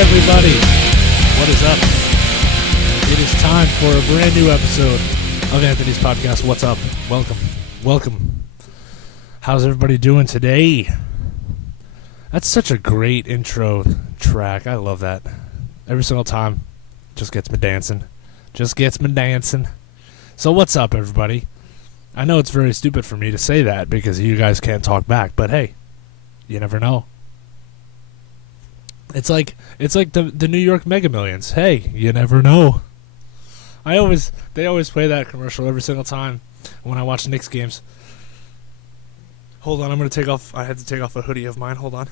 everybody. What is up? It is time for a brand new episode of Anthony's podcast. What's up? Welcome. How's everybody doing today? That's such a great intro track. I love that. Every single time. Just gets me dancing. So what's up, everybody? I know it's very stupid for me to say that because you guys can't talk back, but hey, you never know. It's like the New York Mega Millions. Hey, you never know. They always play that commercial every single time when I watch Knicks games. Hold on, I had to take off a hoodie of mine. Hold on.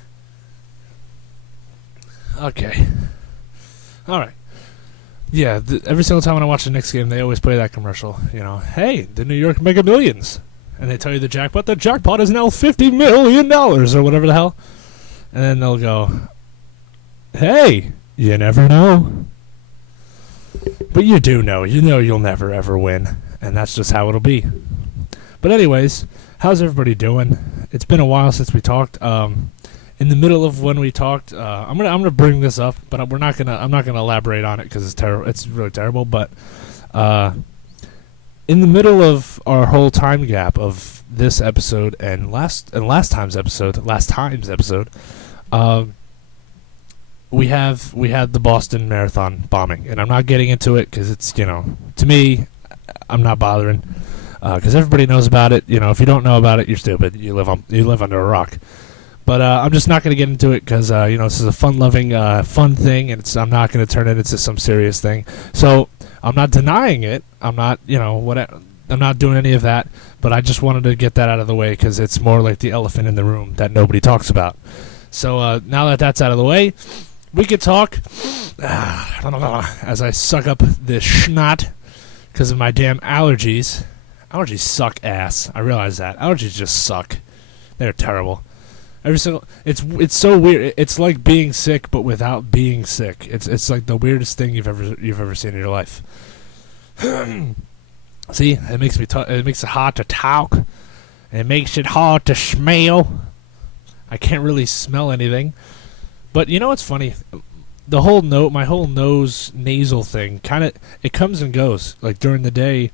Okay. All right. Yeah, every single time when I watch the Knicks game, they always play that commercial. You know, hey, the New York Mega Millions. And they tell you the jackpot. The jackpot is now $50 million or whatever the hell. And then they'll go, hey, you never know. But you do know. You know you'll never, ever win. And that's just how it'll be. But anyways, how's everybody doing? It's been a while since we talked. In the middle of when we talked, I'm gonna bring this up, but I'm not gonna elaborate on it because it's terrible. It's really terrible. But in the middle of our whole time gap of this episode and last time's episode, we had the Boston Marathon bombing, and I'm not getting into it because it's, to me, I'm not bothering because everybody knows about it. If you don't know about it, you're stupid. You live under a rock. But I'm just not going to get into it because this is a fun-loving, fun thing, and I'm not going to turn it into some serious thing. So I'm not denying it. I'm not, I'm not doing any of that. But I just wanted to get that out of the way because it's more like the elephant in the room that nobody talks about. So now that that's out of the way, we could talk as I suck up this schnot because of my damn allergies. Allergies suck ass. I realize that. Allergies just suck. They're terrible. It's so weird. It's like being sick, but without being sick. It's like the weirdest thing you've ever seen in your life. See, it makes it hard to talk. It makes it hard to smell. I can't really smell anything. But it's funny. My whole nose nasal thing it comes and goes. Like during the day,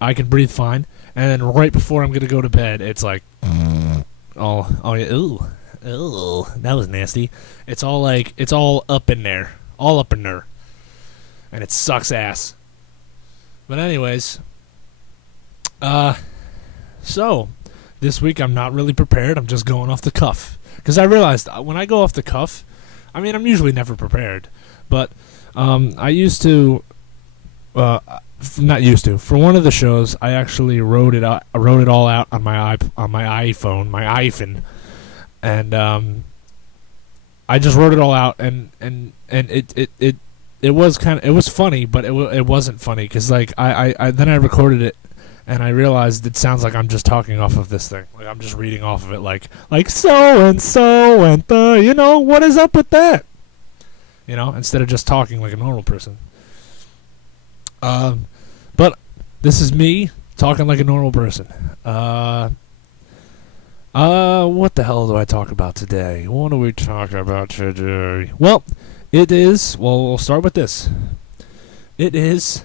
I can breathe fine, and then right before I'm gonna go to bed, it's like. Oh yeah, ooh, that was nasty. It's all up in there, and it sucks ass. But anyways, so this week I'm not really prepared. I'm just going off the cuff because I realized when I go off the cuff, I'm usually never prepared, but I used to. Not used to. For one of the shows, I actually wrote it all out on my iPhone, and I just wrote it all out, and it was funny, but it wasn't funny because I then I recorded it, and I realized it sounds like I'm just talking off of this thing, like I'm just reading off of it, like so and so and what is up with that, instead of just talking like a normal person. But this is me talking like a normal person. What the hell do I talk about today? What do we talk about today? Well, we'll start with this. It is,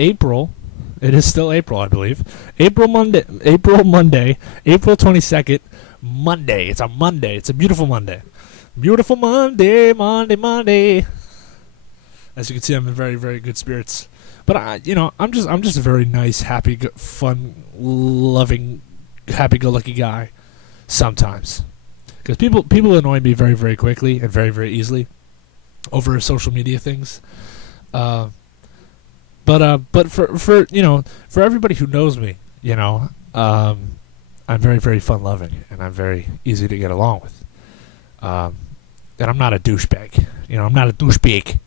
April. It is still April, I believe. April Monday, April 22nd, Monday. It's a Monday. It's a beautiful Monday. Beautiful Monday. As you can see, I'm in very, very good spirits. But I'm just a very nice, happy, fun, loving, happy-go-lucky guy. Sometimes, because people annoy me very, very quickly and very, very easily over social media things. But for everybody who knows me, I'm very, very fun-loving and I'm very easy to get along with. And I'm not a douchebag. I'm not a douchebag.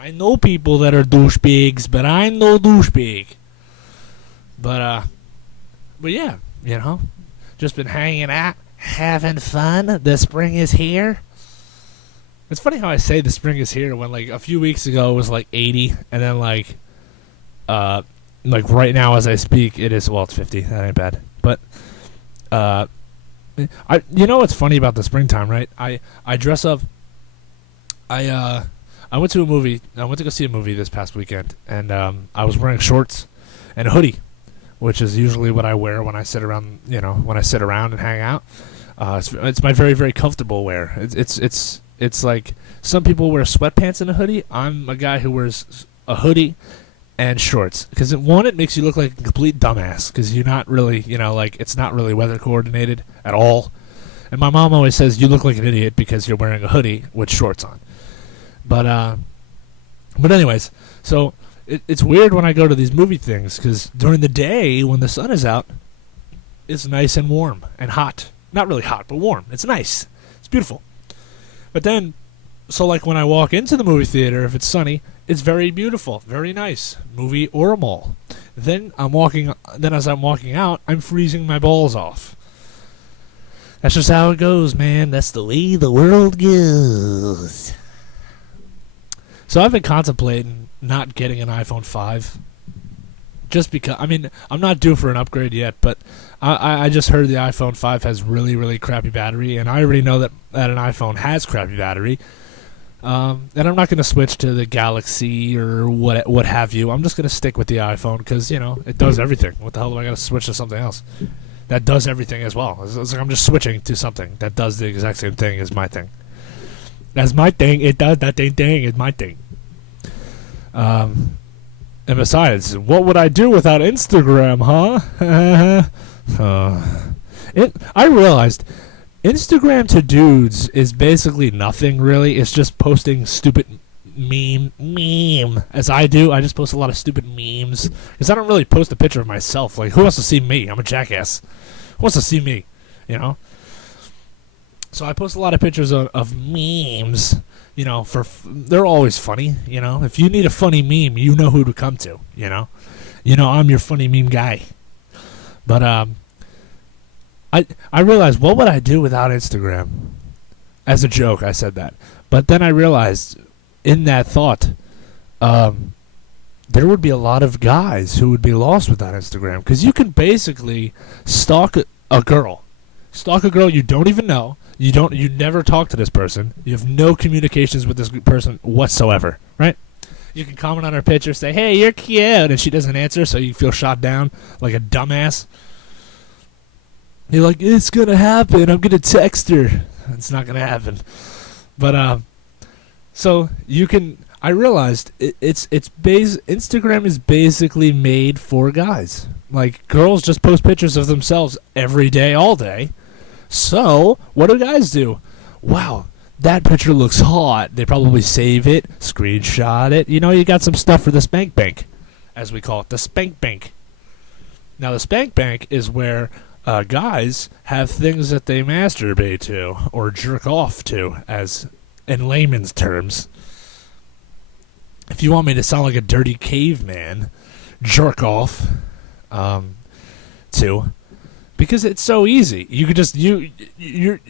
I know people that are douchebags, but I'm no douchebag. But yeah, just been hanging out, having fun. The spring is here. It's funny how I say the spring is here when a few weeks ago it was 80, and then right now as I speak it is, well, it's 50. That ain't bad. But You know what's funny about the springtime, right? I dress up. I went to a movie. I went to go see a movie this past weekend, and I was wearing shorts and a hoodie, which is usually what I wear when I sit around. When I sit around and hang out. It's my very, very comfortable wear. It's like some people wear sweatpants and a hoodie. I'm a guy who wears a hoodie and shorts because it makes you look like a complete dumbass because you're not really, it's not really weather coordinated at all. And my mom always says you look like an idiot because you're wearing a hoodie with shorts on. But anyways, so it's weird when I go to these movie things because during the day when the sun is out, it's nice and warm and hot. Not really hot, but warm. It's nice. It's beautiful. But then, so like when I walk into the movie theater, if it's sunny, it's very beautiful, very nice, movie or a mall. Then as I'm walking out, I'm freezing my balls off. That's just how it goes, man. That's the way the world goes. So I've been contemplating not getting an iPhone 5. Just because, I'm not due for an upgrade yet, but I just heard the iPhone 5 has really, really crappy battery, and I already know that an iPhone has crappy battery. And I'm not going to switch to the Galaxy or what have you. I'm just going to stick with the iPhone because, it does everything. What the hell do I got to switch to something else? That does everything as well. It's like I'm just switching to something that does the exact same thing as my thing. That's my thing. It does that thing. It's my thing. And besides, what would I do without Instagram, huh? I realized Instagram to dudes is basically nothing, really. It's just posting stupid meme, as I do. I just post a lot of stupid memes. Because I don't really post a picture of myself. Like, who wants to see me? I'm a jackass. Who wants to see me? So I post a lot of pictures of memes. They're always funny. If you need a funny meme, you know who to come to. I'm your funny meme guy. But I realized, what would I do without Instagram? As a joke, I said that. But then I realized, in that thought, there would be a lot of guys who would be lost without Instagram. Because you can basically stalk a girl. Stalk a girl you don't even know. You never talk to this person. You have no communications with this person whatsoever, right? You can comment on her picture, say, "Hey, you're cute," and she doesn't answer, so you feel shot down like a dumbass. You're like, "It's gonna happen. I'm gonna text her." It's not gonna happen. But so you can. I realized Instagram is basically made for guys. Like, girls just post pictures of themselves every day, all day. So, what do guys do? Wow, that picture looks hot. They probably save it, screenshot it. You got some stuff for the Spank Bank, as we call it, the Spank Bank. Now, the Spank Bank is where guys have things that they masturbate to or jerk off to, as in layman's terms. If you want me to sound like a dirty caveman, jerk off to. Because it's so easy. You could just you're.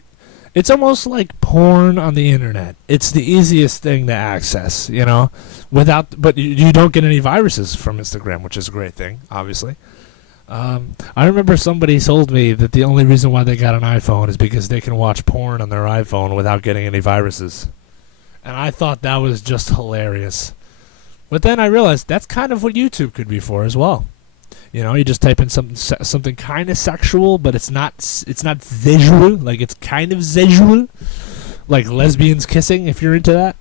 It's almost like porn on the internet. It's the easiest thing to access, but you don't get any viruses from Instagram, which is a great thing, obviously. I remember somebody told me that the only reason why they got an iPhone is because they can watch porn on their iPhone without getting any viruses, and I thought that was just hilarious. But then I realized that's kind of what YouTube could be for as well. You just type in something kind of sexual, but it's not sexual. Like, it's kind of sexual, like lesbians kissing, if you're into that.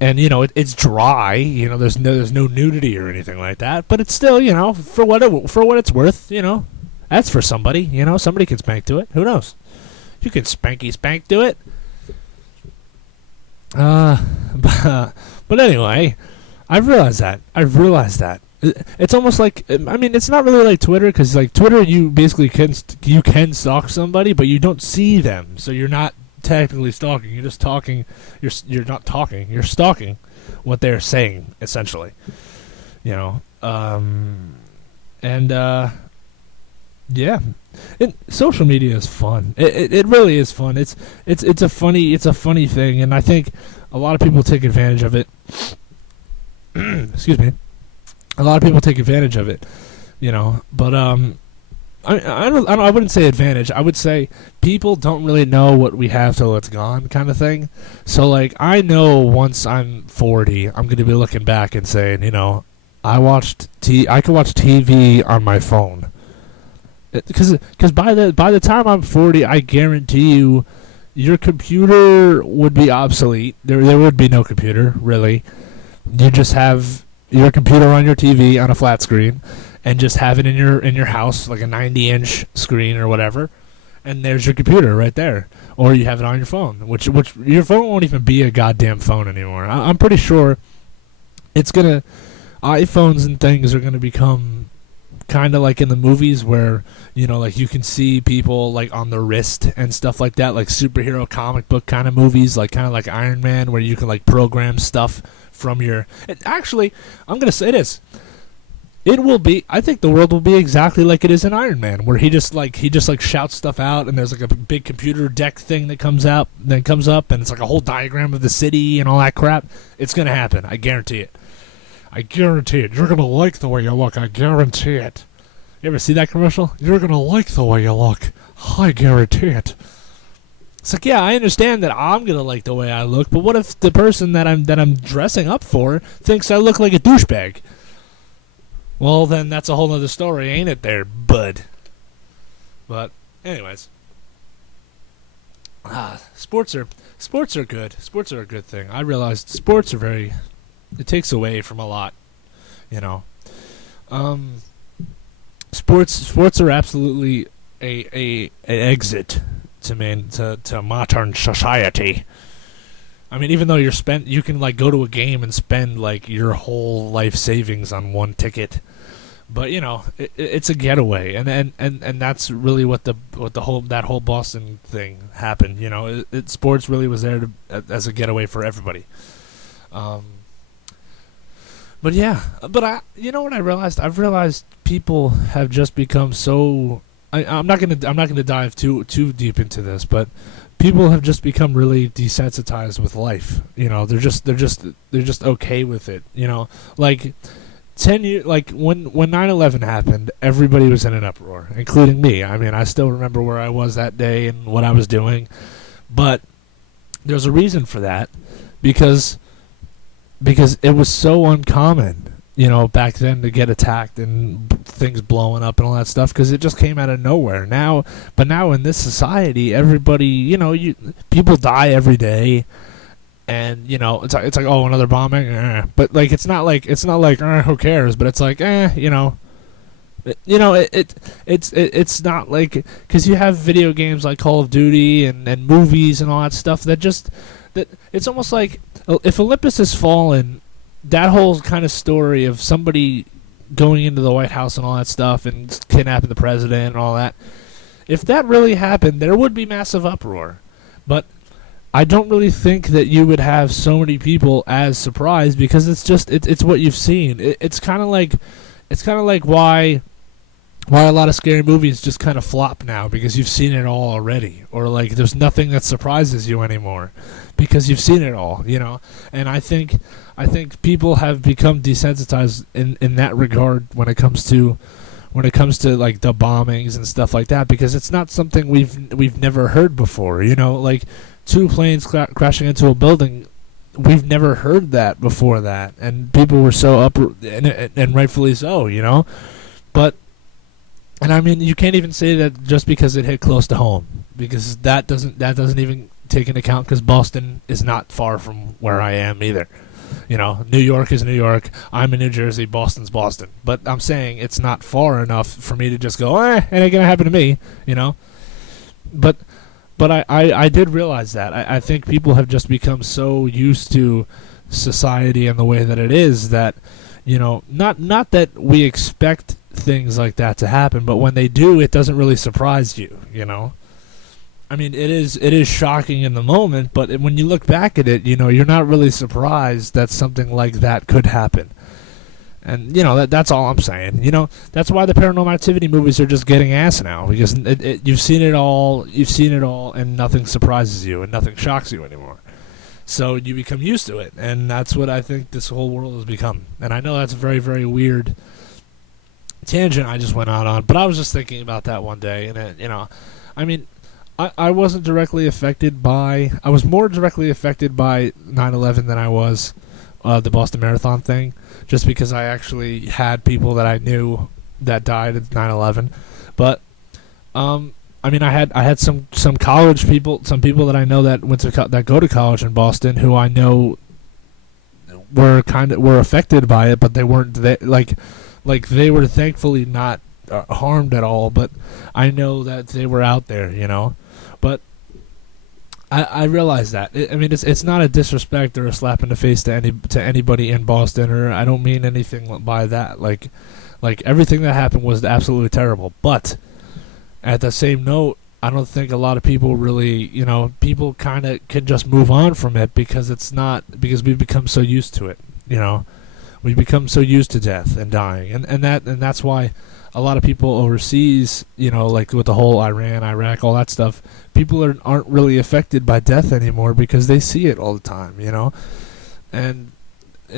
And it's dry. There's no nudity or anything like that. But it's still, for what it's worth. That's for somebody. Somebody can spank to it. Who knows? You can spanky spank to it. But anyway, I've realized that. It's almost like, it's not really like Twitter, because like Twitter, you basically can stalk somebody, but you don't see them, so you're not technically stalking. You're just talking. You're not talking. You're stalking what they're saying, essentially. Yeah. Social media is fun. It really is fun. It's a funny thing, and I think a lot of people take advantage of it. Excuse me. A lot of people take advantage of it, but I wouldn't say advantage. I would say people don't really know what we have till it's gone, kind of thing. So like, I know once I'm 40, I'm gonna be looking back and saying, I could watch TV on my phone. Because by the time I'm 40, I guarantee you, your computer would be obsolete. There would be no computer really. You just have your computer on your TV on a flat screen, and just have it in your house like a 90-inch screen or whatever, and there's your computer right there. Or you have it on your phone, which your phone won't even be a goddamn phone anymore. I'm pretty sure iPhones and things are gonna become kind of like in the movies where, like you can see people like on the wrist and stuff like that, like superhero comic book kind of movies, like kind of like Iron Man, where you can like program stuff from your. Actually, I'm gonna say this. It will be. I think the world will be exactly like it is in Iron Man, where he just shouts stuff out, and there's like a big computer deck thing that comes up, and it's like a whole diagram of the city and all that crap. It's gonna happen. I guarantee it. I guarantee it. You're going to like the way you look. I guarantee it. You ever see that commercial? You're going to like the way you look. I guarantee it. It's like, yeah, I understand that I'm going to like the way I look, but what if the person that I'm dressing up for thinks I look like a douchebag? Well, then that's a whole other story, ain't it there, bud? But, anyways. Sports are good. Sports are a good thing. I realized sports are very... It takes away from a lot, Sports are absolutely an exit to modern society. I mean, even though you can like go to a game and spend like your whole life savings on one ticket, but it's a getaway, and that's really what that whole Boston thing happened. Sports really was there as a getaway for everybody. But yeah, what I realized? I've realized people have just become so. I'm not gonna dive too deep into this, but people have just become really desensitized with life. They're just okay with it. Like 10 years, like when 9/11 happened, everybody was in an uproar, including me. I mean, I still remember where I was that day and what I was doing, but there's a reason for that, because it was so uncommon, back then, to get attacked and things blowing up and all that stuff, because it just came out of nowhere. Now in this society, everybody, people die every day, and it's like oh, another bombing, but like it's not like who cares, but it's like it's not like, because you have video games like Call of Duty and movies and all that stuff that it's almost like, if Olympus has fallen, that whole kind of story of somebody going into the White House and all that stuff and kidnapping the president and all that, if that really happened, there would be massive uproar. But I don't really think that you would have so many people as surprised, because it's what you've seen. It's kind of like why a lot of scary movies just kind of flop now, because you've seen it all already, or like there's nothing that surprises you anymore, because you've seen it all, And I think people have become desensitized in that regard when it comes to like the bombings and stuff like that, because it's not something we've never heard before, like 2 planes crashing into a building. We've never heard that before that, and people were so and rightfully so, but. And I mean, you can't even say that just because it hit close to home, because that doesn't even take into account, because Boston is not far from where I am either. New York is New York. I'm in New Jersey. Boston's Boston. But I'm saying it's not far enough for me to just go, it ain't gonna happen to me. But I did realize that. I think people have just become so used to society and the way that it is that, not that we expect things like that to happen, but when they do, it doesn't really surprise you. I mean, it is shocking in the moment, but when you look back at it, you're not really surprised that something like that could happen. And that's all I'm saying. That's why the Paranormal Activity movies are just getting ass now, because you've seen it all, and nothing surprises you and nothing shocks you anymore. So you become used to it, and that's what I think this whole world has become. And I know that's very, very weird tangent I just went out on, but I was just thinking about that one day, and I mean, I wasn't directly affected by. I was more directly affected by 9/11 than I was the Boston Marathon thing, just because I actually had people that I knew that died at 9/11. But I mean, I had some college people, some people that I know that that go to college in Boston, who I know were affected by it, but they weren't like they were thankfully not harmed at all. But I know that they were out there, But I realize that. I mean, it's not a disrespect or a slap in the face to anybody in Boston, or I don't mean anything by that. Like everything that happened was absolutely terrible. But at the same note, I don't think a lot of people really, people kind of can just move on from it because because we've become so used to it, We've become so used to death and dying, and that's why a lot of people overseas, like with the whole Iran, Iraq, all that stuff, people aren't really affected by death anymore because they see it all the time, And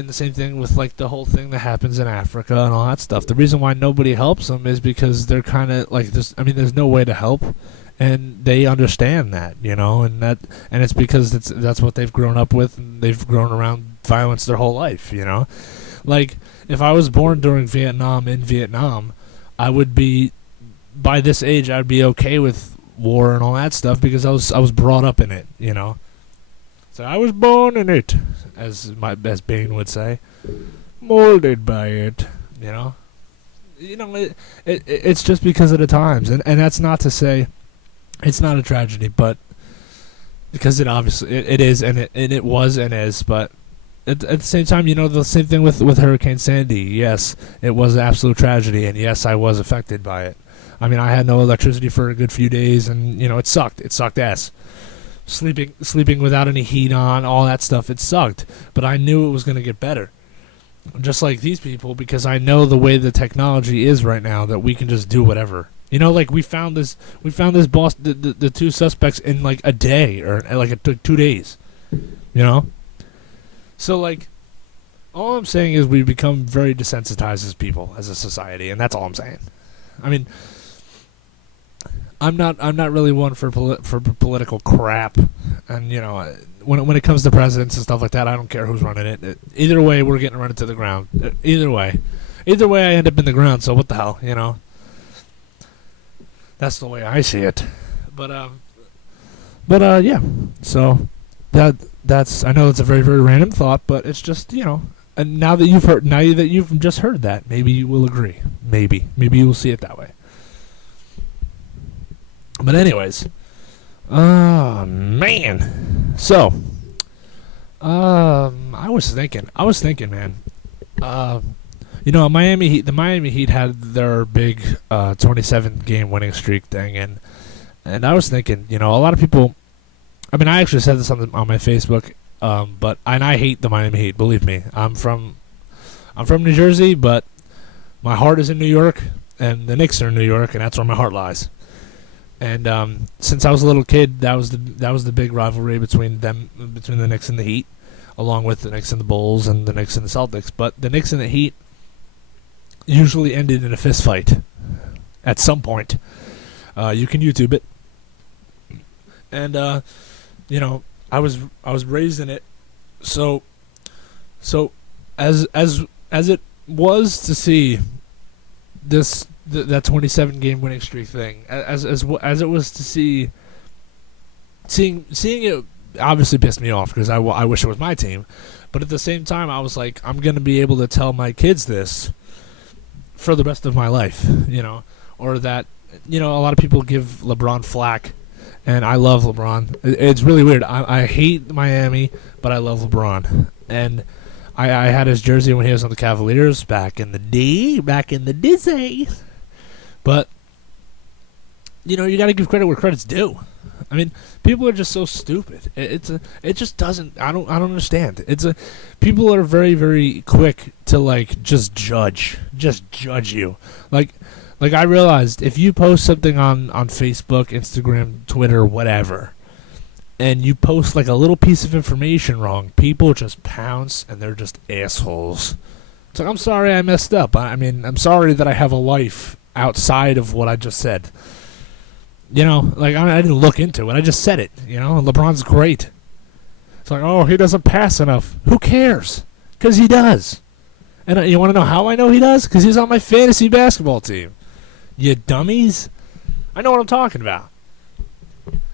the same thing with like the whole thing that happens in Africa and all that stuff. The reason why nobody helps them is because they're kind of like this. I mean, there's no way to help, and they understand that, and it's because that's what they've grown up with, and they've grown around violence their whole life, Like if I was born during Vietnam in Vietnam, I would be, by this age, I'd be okay with war and all that stuff because I was brought up in it, So I was born in it, as Bane would say, molded by it, It's just because of the times, and that's not to say it's not a tragedy, but because it obviously it is, and it was and is, but at the same time, the same thing with Hurricane Sandy. Yes, it was an absolute tragedy, and yes, I was affected by it. I mean, I had no electricity for a good few days, and it sucked. It sucked ass. Sleeping without any heat on, all that stuff, it sucked. But I knew it was going to get better. Just like these people, because I know the way the technology is right now that we can just do whatever. Like we found this boss, the two suspects in like a day, or like it took 2 days. So like, all I'm saying is we've become very desensitized as people, as a society, and that's all I'm saying. I mean, I'm not really one for political crap, and when it comes to presidents and stuff like that, I don't care who's running it. Either way, we're getting run into the ground. Either way, I end up in the ground. So what the hell, That's the way I see it. But yeah. So that's, I know it's a very, very random thought, but it's just, and now that you've just heard that, maybe you will agree. Maybe you will see it that way. But anyways, man. So, I was thinking, man. The Miami Heat had their big 27 game winning streak thing, and I was thinking, a lot of people. I mean, I actually said this on my Facebook, but I hate the Miami Heat. Believe me, I'm from New Jersey, but my heart is in New York, and the Knicks are in New York, and that's where my heart lies. And since I was a little kid, that was the big rivalry between the Knicks and the Heat, along with the Knicks and the Bulls and the Knicks and the Celtics. But the Knicks and the Heat usually ended in a fist fight at some point. You can YouTube it, and I was raised in it, so as it was to see that 27 game winning streak thing, as it was to seeing it, obviously pissed me off because I wish it was my team, but at the same time I was like, I'm gonna be able to tell my kids this for the rest of my life, or that a lot of people give LeBron flack. And I love LeBron. It's really weird. I hate Miami, but I love LeBron. And I had his jersey when he was on the Cavaliers back in the day. But, you got to give credit where credit's due. I mean, people are just so stupid. It just doesn't. I don't understand. People are very, very quick to like just judge you. Like I realized if you post something on Facebook, Instagram, Twitter, whatever, and you post like a little piece of information wrong, people just pounce and they're just assholes. It's like, I'm sorry I messed up. I mean, I'm sorry that I have a life outside of what I just said. You know, like, I didn't look into it. I just said it. You know, LeBron's great. It's like, oh, he doesn't pass enough. Who cares? Because he does. And you want to know how I know he does? Because he's on my fantasy basketball team. You dummies. I know what I'm talking about.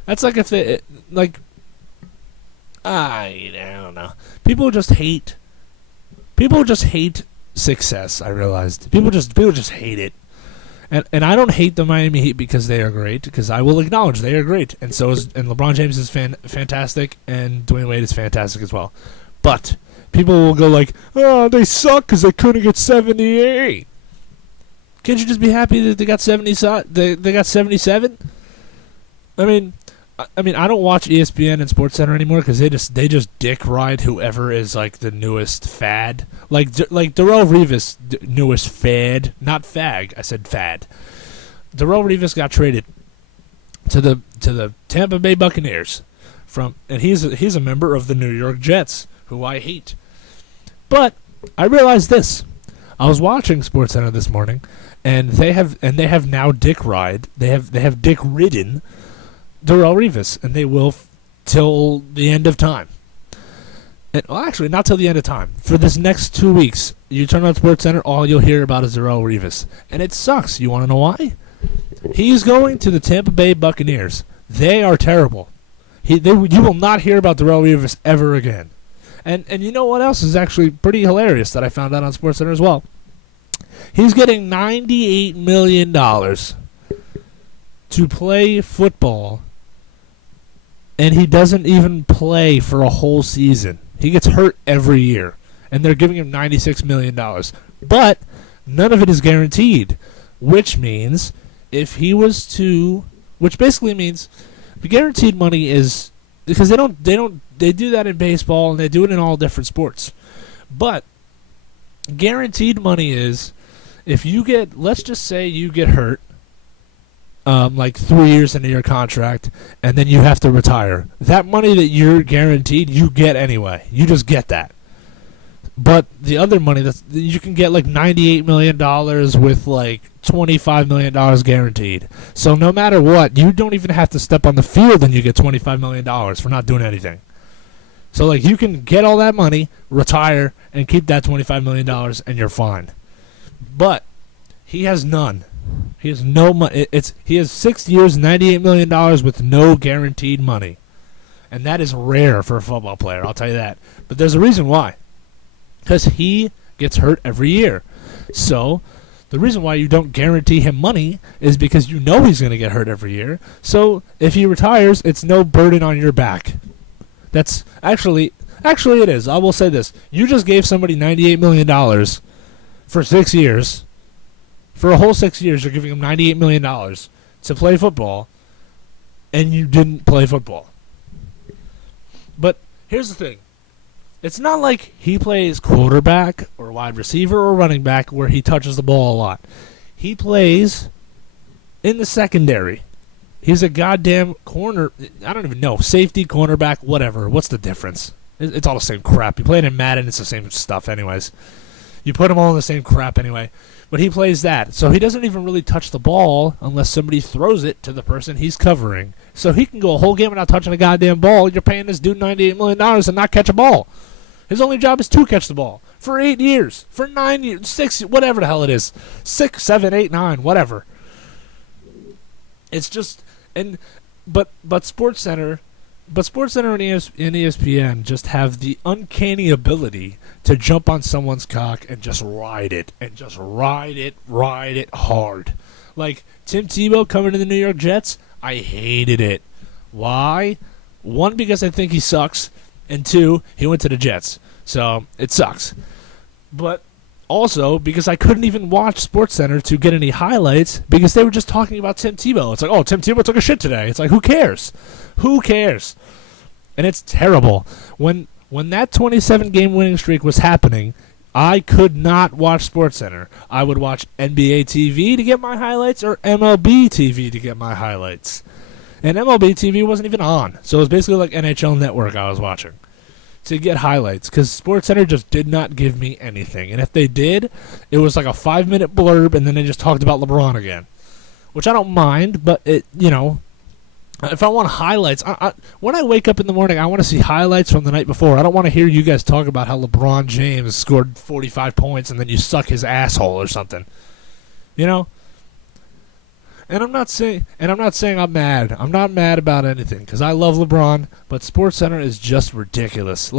That's like if they, like, I don't know. People just hate success, I realized. People just hate it. And I don't hate the Miami Heat because they are great, because I will acknowledge they are great. And LeBron James is fantastic, and Dwayne Wade is fantastic as well. But people will go like, oh, they suck because they couldn't get 78. Can't you just be happy that they got 70? They got 77? I mean, I don't watch ESPN and SportsCenter anymore because they just dick ride whoever is like the newest fad. Like Darrelle Revis, newest fad, not fag. I said fad. Darrelle Revis got traded to the Tampa Bay Buccaneers and he's a member of the New York Jets, who I hate. But I realized this. I was watching SportsCenter this morning, and they have now dick ridden Darrelle Revis, and they will till the end of time. And, well, actually, not till the end of time. For this next 2 weeks, you turn on SportsCenter, all you'll hear about is Darrelle Revis. And it sucks. You want to know why? He's going to the Tampa Bay Buccaneers. They are terrible. You will not hear about Darrelle Revis ever again. And you know what else is actually pretty hilarious that I found out on SportsCenter as well? He's getting $98 million to play football, and he doesn't even play for a whole season. He gets hurt every year, and they're giving him $96 million. But none of it is guaranteed, which means which basically means the guaranteed money is, because they do that in baseball and they do it in all different sports. But guaranteed money is if you let's just say you get hurt like 3 years into your contract, and then you have to retire. That money that you're guaranteed, you get anyway. You just get that. But the other money, you can get like $98 million with like $25 million guaranteed. So no matter what, you don't even have to step on the field and you get $25 million for not doing anything. So like you can get all that money, retire, and keep that $25 million, and you're fine. But he has none. He has no money. He has 6 years, $98 million with no guaranteed money. And that is rare for a football player, I'll tell you that. But there's a reason why. Because he gets hurt every year. So the reason why you don't guarantee him money is because you know he's going to get hurt every year. So if he retires, it's no burden on your back. That's actually it is. I will say this. You just gave somebody $98 million for 6 years. For a whole 6 years, you're giving him $98 million to play football, and you didn't play football. But here's the thing. It's not like he plays quarterback or wide receiver or running back where he touches the ball a lot. He plays in the secondary. He's a goddamn corner. I don't even know. Safety, cornerback, whatever. What's the difference? It's all the same crap. You play it in Madden, it's the same stuff anyways. You put them all in the same crap anyway. But he plays that. So he doesn't even really touch the ball unless somebody throws it to the person he's covering. So he can go a whole game without touching a goddamn ball. You're paying this dude $98 million and not catch a ball. His only job is to catch the ball. For 8 years. For 9 years. 6, whatever the hell it is. 6, 7, 8, 9, whatever. It's just... But SportsCenter and ESPN just have the uncanny ability to jump on someone's cock and just ride it. And just ride it hard. Like, Tim Tebow coming to the New York Jets, I hated it. Why? 1, because I think he sucks. And 2, he went to the Jets. So, it sucks. But also, because I couldn't even watch SportsCenter to get any highlights because they were just talking about Tim Tebow. It's like, oh, Tim Tebow took a shit today. It's like, who cares? Who cares? And it's terrible. When that 27-game winning streak was happening, I could not watch SportsCenter. I would watch NBA TV to get my highlights or MLB TV to get my highlights. And MLB TV wasn't even on. So it was basically like NHL Network I was watching. to get highlights because SportsCenter just did not give me anything. And if they did, it was like a 5-minute blurb, and then they just talked about LeBron again, which I don't mind. But if I want highlights, when I wake up in the morning, I want to see highlights from the night before. I don't want to hear you guys talk about how LeBron James scored 45 points and then you suck his asshole or something. And I'm not saying I'm mad. I'm not mad about anything because I love LeBron, but SportsCenter is just ridiculous.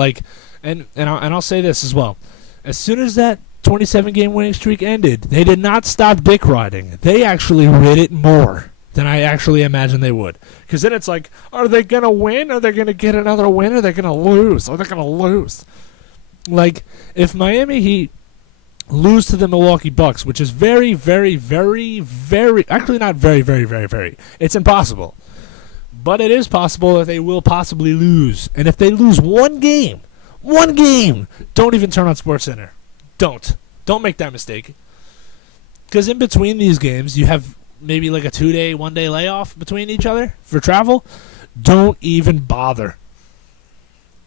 And I'll say this as well. As soon as that 27-game winning streak ended, they did not stop dick riding. They actually rid it more than I actually imagined they would. Because then it's like, are they going to win? Are they going to get another win? Are they going to lose? Are they going to lose? Like, if Miami Heat lose to the Milwaukee Bucks, which is very, very, very, very, actually not very, very, very, very, it's impossible. But it is possible that they will possibly lose. And if they lose one game, don't even turn on SportsCenter. Don't make that mistake. Because in between these games, you have maybe like a 2-day, 1-day layoff between each other for travel. Don't even bother.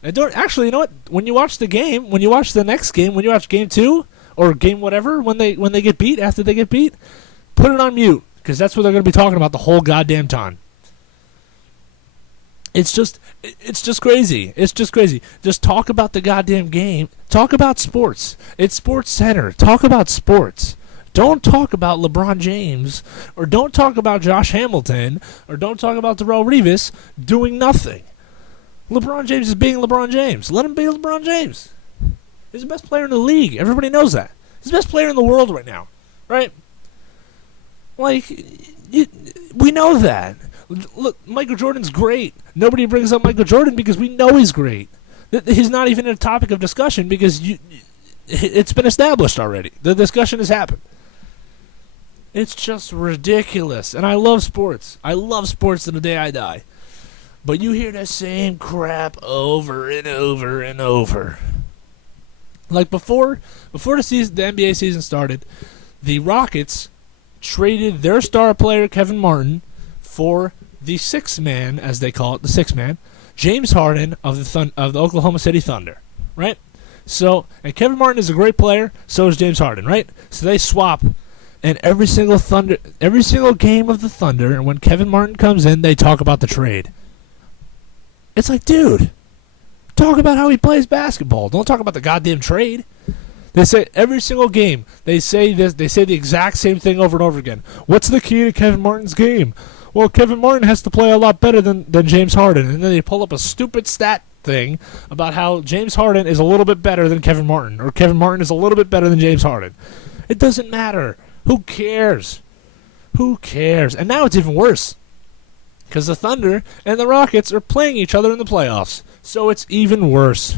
And don't actually, you know what? When you watch the game, when you watch the next game, when you watch game 2 or game whatever, when they get beat, after they get beat, put it on mute because that's what they're going to be talking about the whole goddamn time. It's just crazy. It's just crazy. Just talk about the goddamn game. Talk about sports. It's SportsCenter. Talk about sports. Don't talk about LeBron James, or don't talk about Josh Hamilton, or don't talk about Darrelle Revis doing nothing. LeBron James is being LeBron James. Let him be LeBron James. He's the best player in the league. Everybody knows that. He's the best player in the world right now, right? Like, we know that. Look, Michael Jordan's great. Nobody brings up Michael Jordan because we know he's great. He's not even a topic of discussion because it's been established already. The discussion has happened. It's just ridiculous. And I love sports. I love sports to the day I die. But you hear the same crap over and over and over. Like before the NBA season started, the Rockets traded their star player Kevin Martin for the sixth man, as they call it, the sixth man, James Harden of the Oklahoma City Thunder, right? So, and Kevin Martin is a great player, so is James Harden, right? So they swap, and every single game of the Thunder, and when Kevin Martin comes in, they talk about the trade. It's like, dude, talk about how he plays basketball. Don't talk about the goddamn trade. They say every single game, they say this. They say the exact same thing over and over again. What's the key to Kevin Martin's game? Well, Kevin Martin has to play a lot better than James Harden. And then they pull up a stupid stat thing about how James Harden is a little bit better than Kevin Martin, or Kevin Martin is a little bit better than James Harden. It doesn't matter. Who cares? Who cares? And now it's even worse because the Thunder and the Rockets are playing each other in the playoffs. So it's even worse.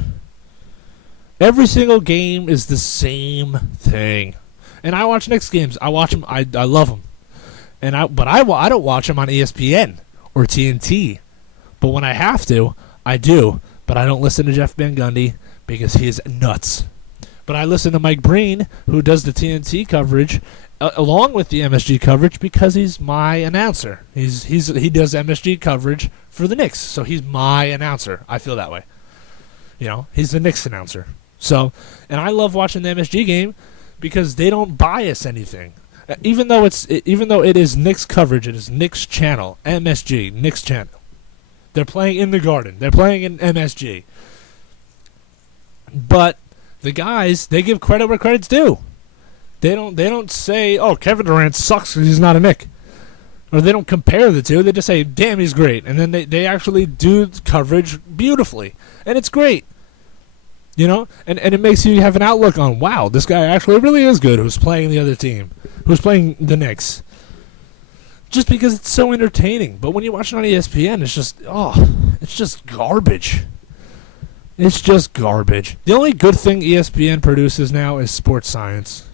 Every single game is the same thing. And I watch Knicks games. I watch them. I love them. But I don't watch them on ESPN or TNT. But when I have to, I do. But I don't listen to Jeff Van Gundy because he is nuts. But I listen to Mike Breen, who does the TNT coverage, along with the MSG coverage, because he's my announcer. He does MSG coverage for the Knicks, so he's my announcer. I feel that way. He's the Knicks announcer. So, and I love watching the MSG game because they don't bias anything. Even though it is Knicks coverage, it is Knicks channel, MSG, Knicks channel. They're playing in the Garden. They're playing in MSG. But the guys, they give credit where credit's due. They don't say, "Oh, Kevin Durant sucks because he's not a Knick," or they don't compare the two. They just say, "Damn, he's great," and then they actually do coverage beautifully, and it's great. And it makes you have an outlook on, wow, this guy actually really is good who's playing the other team, who's playing the Knicks. Just because it's so entertaining. But when you watch it on ESPN, it's just garbage. It's just garbage. The only good thing ESPN produces now is sports science.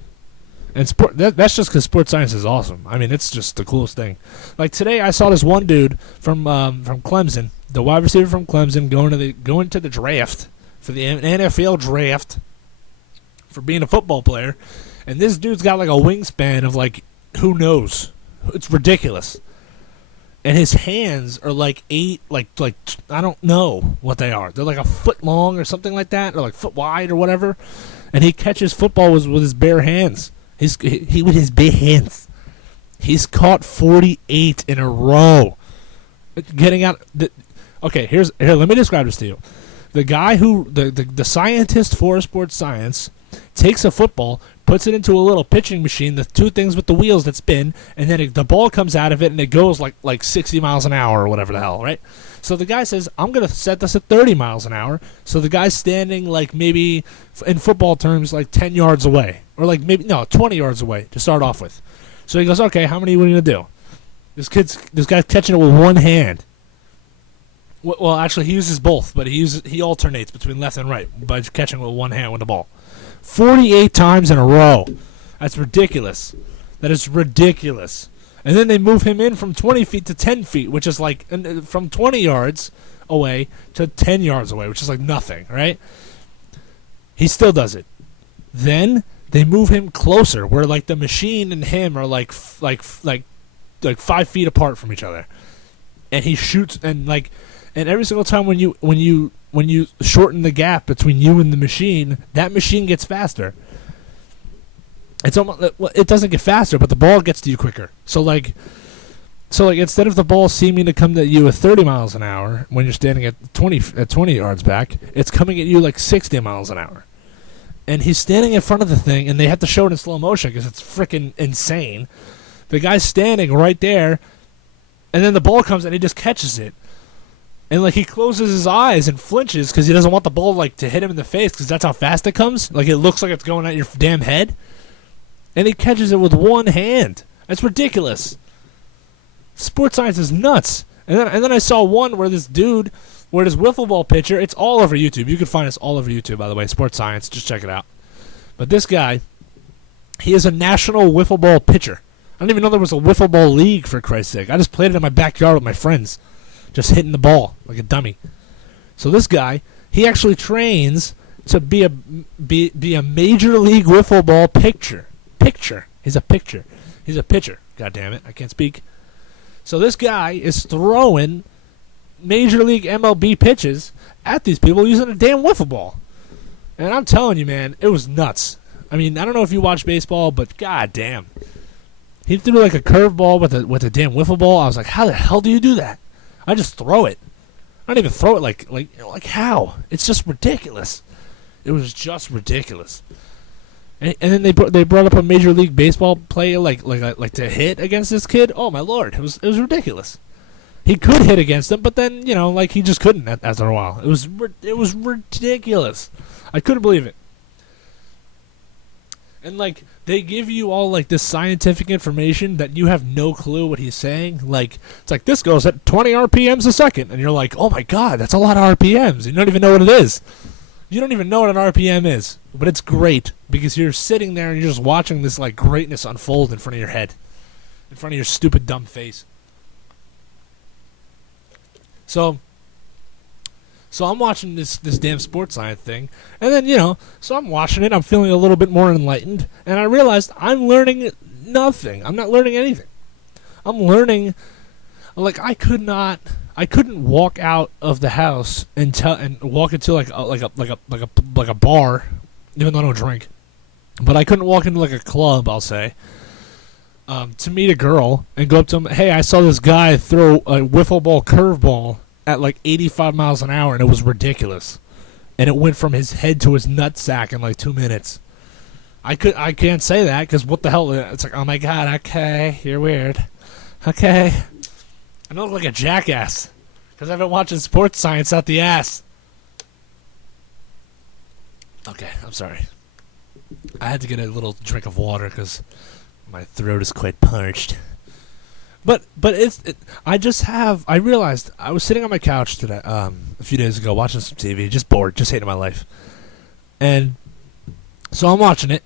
And that's just because sports science is awesome. I mean, it's just the coolest thing. Like today, I saw this one dude from Clemson, the wide receiver from Clemson, going to the draft. For the NFL draft, for being a football player, and this dude's got like a wingspan of like, who knows? It's ridiculous. and his hands are like I don't know what they are. They're like a foot long or something like that, or like foot wide or whatever. And he catches football with his bare hands. He with his bare hands. He's caught 48 in a row. Getting out. Okay, here. Let me describe this to you. The guy the scientist for sports science takes a football, puts it into a little pitching machine, the two things with the wheels that spin, and then the ball comes out of it and it goes like 60 miles an hour or whatever the hell, right? So the guy says, I'm going to set this at 30 miles an hour. So the guy's standing like maybe, in football terms, like 10 yards away. Or like 20 yards away to start off with. So he goes, okay, how many are you going to do? This guy's catching it with one hand. Well, actually, he uses both, but he alternates between left and right by catching with one hand with the ball. 48 times in a row. That's ridiculous. That is ridiculous. And then they move him in from 20 feet to 10 feet, which is like from 20 yards away to 10 yards away, which is like nothing, right? He still does it. Then they move him closer, where like the machine and him are like 5 feet apart from each other, and he shoots and every single time when you shorten the gap between you and the machine, that machine gets faster. It's almost, it doesn't get faster, but the ball gets to you quicker. So instead of the ball seeming to come to you at 30 miles an hour when you're standing at 20 yards back, it's coming at you like 60 miles an hour. And he's standing in front of the thing, and they have to show it in slow motion because it's freaking insane. The guy's standing right there, and then the ball comes and he just catches it. And he closes his eyes and flinches because he doesn't want the ball to hit him in the face because that's how fast it comes. It looks like it's going at your damn head. And he catches it with one hand. That's ridiculous. Sports science is nuts. And then I saw one where this wiffle ball pitcher, it's all over YouTube. You can find this all over YouTube, by the way, sports science. Just check it out. But this guy, he is a national wiffle ball pitcher. I didn't even know there was a wiffle ball league, for Christ's sake. I just played it in my backyard with my friends, just hitting the ball like a dummy. So this guy, he actually trains to be a major league wiffle ball pitcher. He's a pitcher. God damn it, I can't speak. So this guy is throwing major league MLB pitches at these people using a damn wiffle ball. And I'm telling you, man, it was nuts. I mean, I don't know if you watch baseball, but god damn. He threw a curveball with a damn wiffle ball. I was like, how the hell do you do that? I just throw it. I don't even throw it like how? It's just ridiculous. It was just ridiculous. And then they brought up a Major League Baseball player like to hit against this kid. Oh my lord, it was ridiculous. He could hit against him, but then he just couldn't after a while. It was ridiculous. I couldn't believe it. And they give you all this scientific information that you have no clue what he's saying. It's this goes at 20 RPMs a second, and you're like, oh my god, that's a lot of RPMs. You don't even know what it is. You don't even know what an RPM is, but it's great because you're sitting there and you're just watching this greatness unfold in front of your head, in front of your stupid dumb face. So I'm watching this damn sports science thing, and then so I'm watching it. I'm feeling a little bit more enlightened, and I realized I'm learning nothing. I'm not learning anything. I'm learning I couldn't walk out of the house and walk into like a bar, even though I don't drink. But I couldn't walk into a club, I'll say, to meet a girl and go up to him. Hey, I saw this guy throw a wiffle ball curveball at 85 miles an hour, and it was ridiculous. And it went from his head to his nutsack in 2 minutes. I can't say that because what the hell? It's oh my god. Okay, you're weird. Okay. I look like a jackass because I've been watching sports science out the ass. Okay, I'm sorry. I had to get a little drink of water because my throat is quite parched. But I realized I was sitting on my couch today, a few days ago, watching some TV, just bored, just hating my life. And so I'm watching it,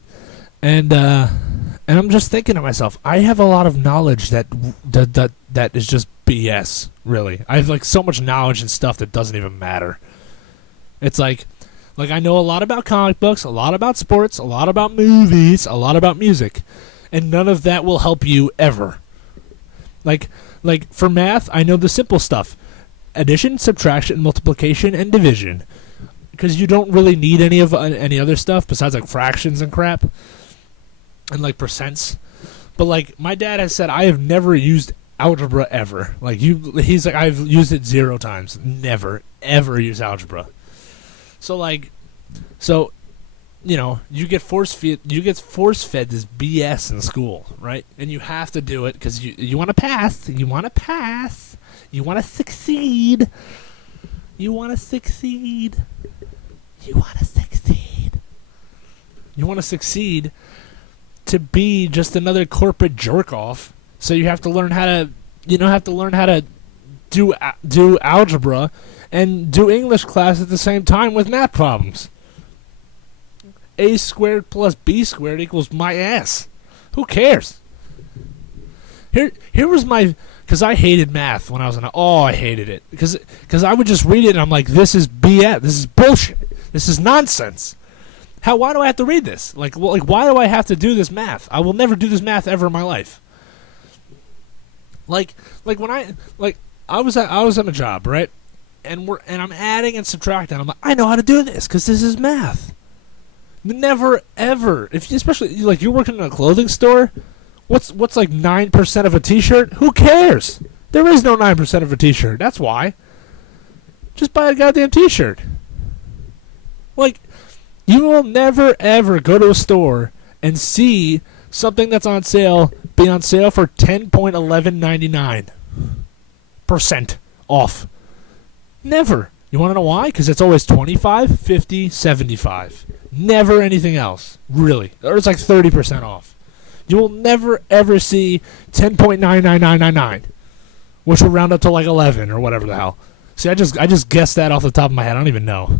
and I'm just thinking to myself, I have a lot of knowledge that is just BS, really. I have so much knowledge and stuff that doesn't even matter. It's like I know a lot about comic books, a lot about sports, a lot about movies, a lot about music, and none of that will help you ever. Like, for math, I know the simple stuff. Addition, subtraction, multiplication, and division. Because you don't really need any other stuff besides, like, fractions and crap. And, like, percents. But, like, my dad has said I have never used algebra ever. Like, he's like, I've used it 0 times. Never, ever use algebra. So, like, you know, you get force fed this BS in school, right? And you have to do it because you want to pass. You want to pass. You want to succeed. You want to succeed. You want to succeed. You want to succeed to be just another corporate jerk off. So you have to learn how to do algebra and do English class at the same time with math problems. A squared plus B squared equals my ass. Who cares? Here was my... Because I hated math when I was I hated it. Because I would just read it and I'm like, this is BS. This is bullshit. This is nonsense. Why do I have to read this? Like, why do I have to do this math? I will never do this math ever in my life. Like when I was at my job, right? And I'm adding and subtracting. I'm like, I know how to do this because this is math. Never ever, especially like you're working in a clothing store. What's like 9% of a T-shirt? Who cares? There is no 9% of a T-shirt. That's why. Just buy a goddamn T-shirt. Like, you will never ever go to a store and see something that's on sale be on sale for 10.1199% off. Never. You want to know why? Because it's always 25, 50, 75. Never anything else, really. Or it's like 30% off. You will never, ever see 10.99999, which will round up to like 11 or whatever the hell. See, I just guessed that off the top of my head. I don't even know.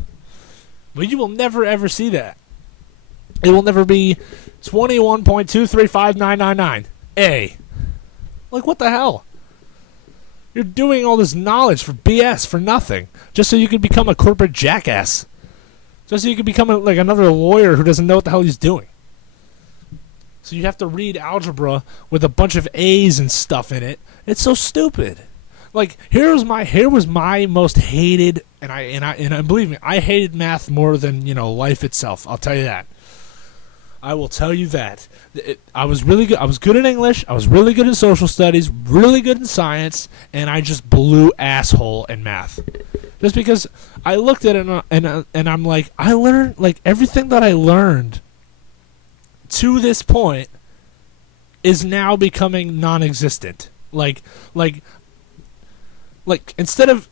But you will never, ever see that. It will never be 21.235999. A. Like, what the hell? You're doing all this knowledge for BS, for nothing, just so you can become a corporate jackass. Just so you can become like another lawyer who doesn't know what the hell he's doing. So you have to read algebra with a bunch of A's and stuff in it. It's so stupid. Like, here was my most hated, and believe me, I hated math more than, life itself. I'll tell you that. I will tell you that. I was really good. I was good in English. I was really good in social studies. Really good in science, and I just blew asshole in math. Just because I looked at it and I'm like, I learned like everything that I learned to this point is now becoming non-existent. Like instead of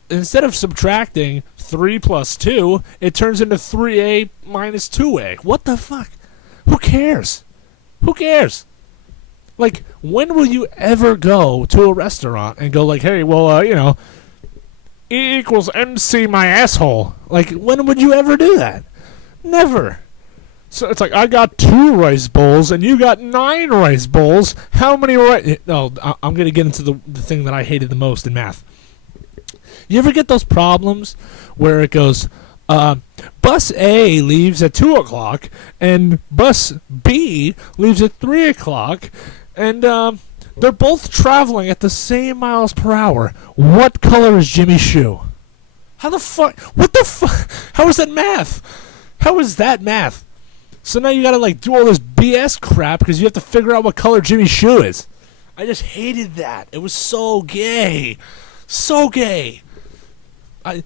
subtracting 3 plus 2, it turns into 3a minus 2a. What the fuck? Who cares? Who cares? Like, when will you ever go to a restaurant and go like, hey, well, E equals MC my asshole. Like, when would you ever do that? Never. So it's like, I got 2 rice bowls and you got 9 rice bowls. How many rice... No, I'm going to get into the thing that I hated the most in math. You ever get those problems where it goes, bus A leaves at 2 o'clock and bus B leaves at 3 o'clock and they're both traveling at the same miles per hour. What color is Jimmy's shoe? How the fuck? What the fuck? How is that math? How is that math? So now you gotta like do all this BS crap because you have to figure out what color Jimmy's shoe is. I just hated that. It was so gay. So gay. I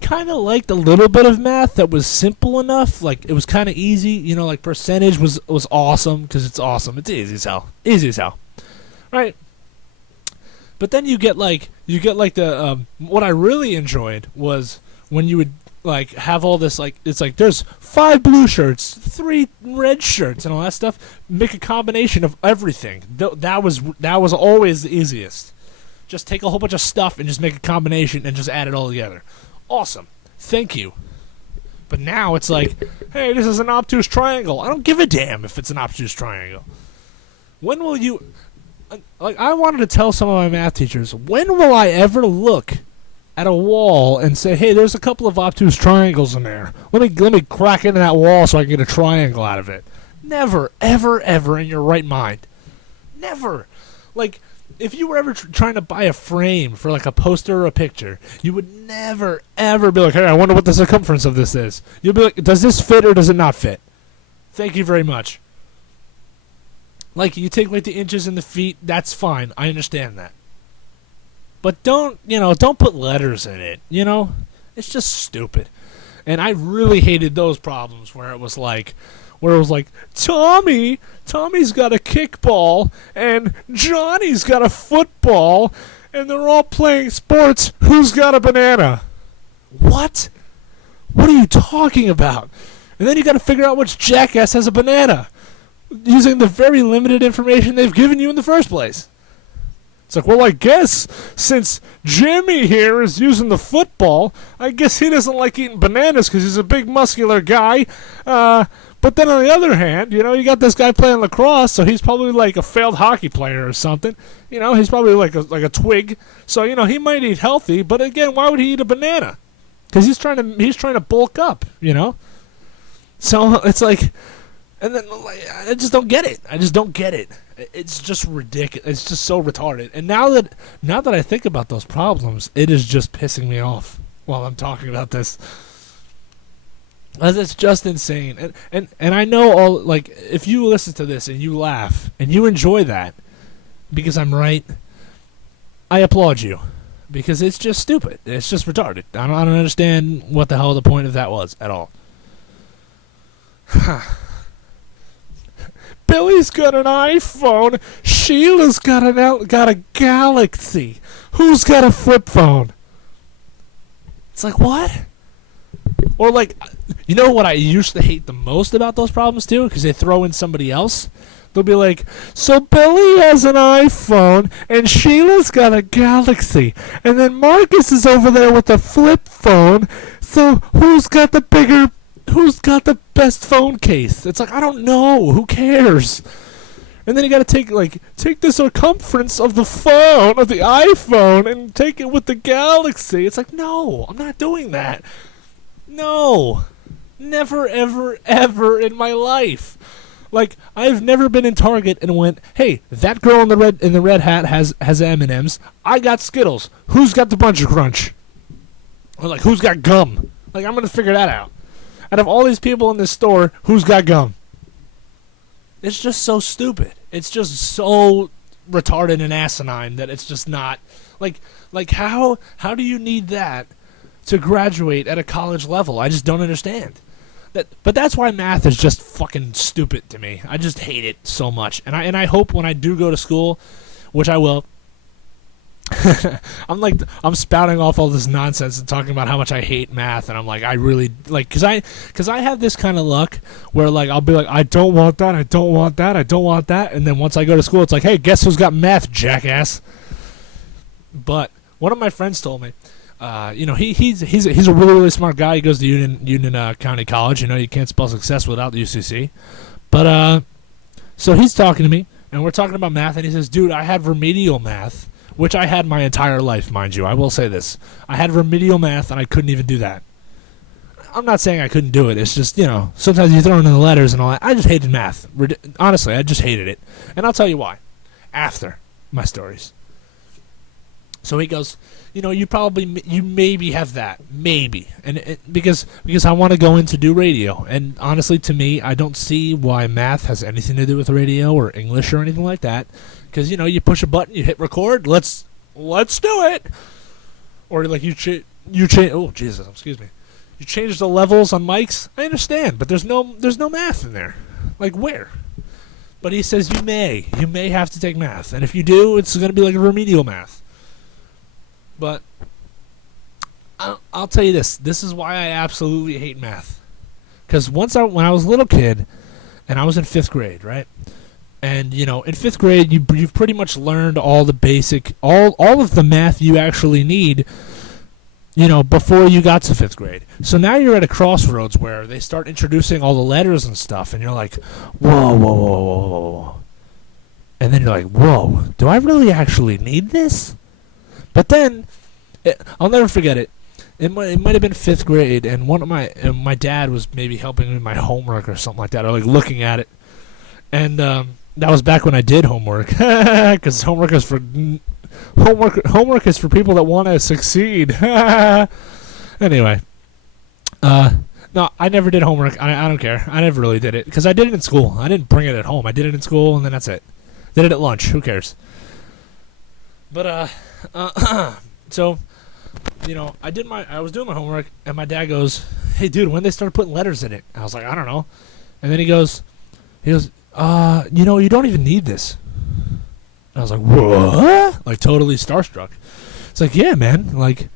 kind of liked a little bit of math that was simple enough. Like, it was kind of easy. Like, percentage was awesome because it's awesome. It's easy as hell. Easy as hell. Right? But then you get the, what I really enjoyed was when you would, like, have all this, like, it's like, there's 5 blue shirts, 3 red shirts, and all that stuff. Make a combination of everything. That was always the easiest. Just take a whole bunch of stuff and just make a combination and just add it all together. Awesome. Thank you. But now it's like, hey, this is an obtuse triangle. I don't give a damn if it's an obtuse triangle. When will you... Like, I wanted to tell some of my math teachers, when will I ever look at a wall and say, hey, there's a couple of obtuse triangles in there. Let me crack into that wall so I can get a triangle out of it. Never, ever, ever in your right mind. Never. Like... if you were ever trying to buy a frame for like a poster or a picture, you would never, ever be like, hey, I wonder what the circumference of this is. You'll be like, does this fit or does it not fit? Thank you very much. Like, you take like the inches and the feet, that's fine. I understand that. But don't put letters in it, It's just stupid. And I really hated those problems where it was like, Tommy's got a kickball and Johnny's got a football and they're all playing sports. Who's got a banana? What? What are you talking about? And then you got to figure out which jackass has a banana using the very limited information they've given you in the first place. It's like, well, I guess since Jimmy here is using the football, I guess he doesn't like eating bananas because he's a big muscular guy. But then on the other hand, you got this guy playing lacrosse, so he's probably like a failed hockey player or something. He's probably like a twig. So, he might eat healthy, but again, why would he eat a banana? Because he's trying to bulk up, So it's like, and then I just don't get it. It's just ridiculous. It's just so retarded. And now that I think about those problems, it is just pissing me off while I'm talking about this. It's just insane. And I know all, like, if you listen to this and you laugh and you enjoy that because I'm right, I applaud you. Because it's just stupid. It's just retarded. I don't understand what the hell the point of that was at all. Billy's got an iPhone. Sheila's got a Galaxy. Who's got a flip phone? It's like, what? Or like, what I used to hate the most about those problems too? Because they throw in somebody else. They'll be like, so Billy has an iPhone and Sheila's got a Galaxy. And then Marcus is over there with a flip phone. So who's got the best phone case? It's like, I don't know. Who cares? And then you got to take the circumference of the phone, of the iPhone, and take it with the Galaxy. It's like, no, I'm not doing that. No. Never, ever, ever in my life. Like, I've never been in Target and went, hey, that girl in the red hat has M&Ms. I got Skittles. Who's got the Bunch of Crunch? Or like, who's got gum? Like, I'm gonna figure that out. Out of all these people in this store, who's got gum? It's just so stupid. It's just so retarded and asinine that it's just not like how do you need that to graduate at a college level? I just don't understand. But that's why math is just fucking stupid to me. I just hate it so much. And I hope when I do go to school, which I will, I'm spouting off all this nonsense and talking about how much I hate math, and I'm like, I really like, cause I have this kind of luck where like I'll be like, I don't want that, I don't want that, I don't want that, and then once I go to school, it's like, hey, guess who's got math, jackass? But one of my friends told me, he's a really, really smart guy. He goes to Union County College. You can't spell success without the UCC. But so he's talking to me, and we're talking about math, and he says, dude, I had remedial math, which I had my entire life, mind you. I will say this. I had remedial math, and I couldn't even do that. I'm not saying I couldn't do it. It's just, sometimes you throw in the letters and all that. I just hated math. Honestly, I just hated it. And I'll tell you why. After my stories. So he goes, you maybe have that. Maybe. And because I want to go in to do radio. And honestly, to me, I don't see why math has anything to do with radio or English or anything like that. Because, you push a button, you hit record, let's do it. Or like you change, oh, Jesus, excuse me. You change the levels on mics, I understand, but there's no math in there. Like, where? But he says you may have to take math. And if you do, it's going to be like a remedial math. But I'll tell you this. This is why I absolutely hate math. Because when I was a little kid, and I was in 5th grade, right? And, in 5th grade, you've pretty much learned all the basic, all of the math you actually need, before you got to 5th grade. So now you're at a crossroads where they start introducing all the letters and stuff, and you're like, whoa, whoa, whoa, whoa, whoa, whoa. And then you're like, whoa, do I really actually need this? But then, I'll never forget it. It might have been 5th grade, and my dad was maybe helping me with my homework or something like that, or like looking at it. And That was back when I did homework, because homework is for people that want to succeed. Anyway, no, I never did homework. I don't care. I never really did it because I did it in school. I didn't bring it at home. I did it in school, and then that's it. Did it at lunch. Who cares? But so, I was doing my homework, and my dad goes, "Hey, dude, when they started putting letters in it?" I was like, "I don't know." And then he goes, you don't even need this. And I was like, what? Like, totally starstruck. It's like, yeah, man. Like,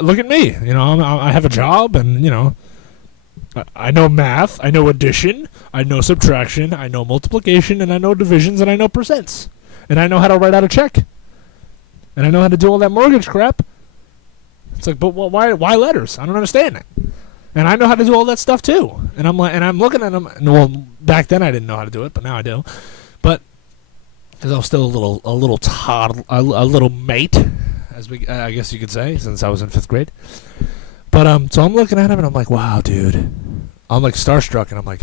look at me. I have a job, and, I know math, I know addition, I know subtraction, I know multiplication, and I know divisions, and I know percents. And I know how to write out a check. And I know how to do all that mortgage crap. It's like, but why letters? I don't understand that. And I know how to do all that stuff too. And I'm looking at them. Well, back then I didn't know how to do it, but now I do. But because I was still a little mate, as I guess you could say, since I was in 5th grade. But so I'm looking at him and I'm like, wow, dude. I'm like starstruck, and I'm like,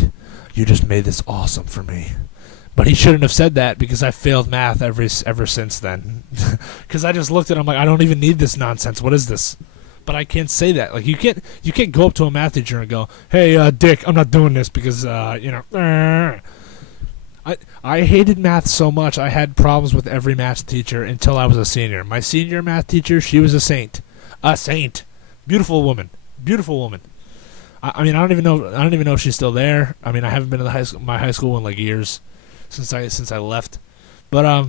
you just made this awesome for me. But he shouldn't have said that because I failed math ever since then. Because I just looked at him like, I don't even need this nonsense. What is this? But I can't say that. Like, you can't go up to a math teacher and go, hey, Dick, I'm not doing this because, I hated math so much. I had problems with every math teacher until I was a senior. My senior math teacher, she was a saint. A saint. Beautiful woman. Beautiful woman. I mean, I don't even know if she's still there. I mean, I haven't been to my high school in like years since I left. But